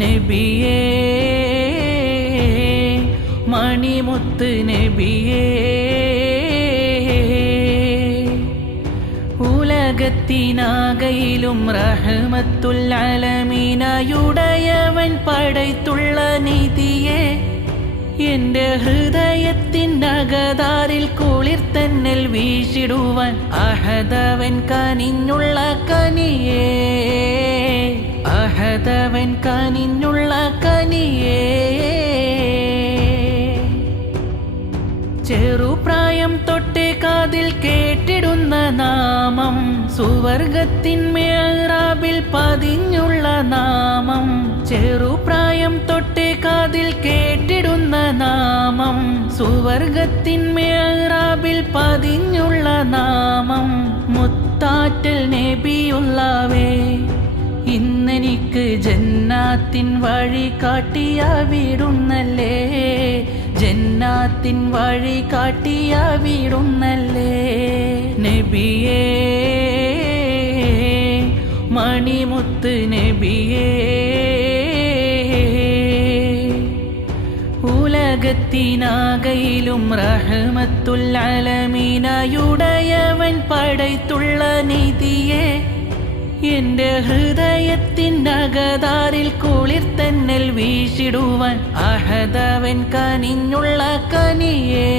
നബിയേ മണിമുത്ത് നബിയേ ഉലകത്തിനാകയിലും റഹ്മത്തുൽ ആലമീനായുടയവൻ പടയ്ത്തുള്ള നിധിയെ എന്റെ ഹൃദയത്തിനകതാരിൽ കുളിർത്തന്നൽ വീശിടുവാൻ അഹദവൻ കനിഞ്ഞുള്ള കനിയേ അഹദവൻ കനിഞ്ഞുള്ള കനിയേ ചെറുപ്രായം തൊട്ടേ കാതിൽ കേട്ടിടുന്ന നാമം സുവർഗത്തിൻ മിഹ്റാബിൽ പതിഞ്ഞുള്ള നാമം ചെറുപ്രായം തൊട്ടേ കാതിൽ കേട്ടിടുന്ന നാമം സുവർഗത്തിൻ മിഹ്റാബിൽ പതിഞ്ഞുള്ള നാമം മുത്താറ്റൽ നബിയുള്ളവേ ഇന്നെനിക്ക് ജന്നാത്തിൻ വഴി കാട്ടിയ വീടുന്നല്ലേ ജന്നാത്തിൻ വഴി കാട്ടിയ വീടുന്നല്ലേ നബിയേ മണിമുത്ത് നബിയേ ഉലകത്തിനാകയിലും റഹ്മത്തുൽ ആലമീനായുടയവൻ പടയ്ത്തുള്ള നിധിയെ എന്റെ ഹൃദയത്തിനകതാരിൽ കുളിർത്തന്നൽ വീശിടുവാൻ അഹദവൻ കനിഞ്ഞുള്ള കനിയേ.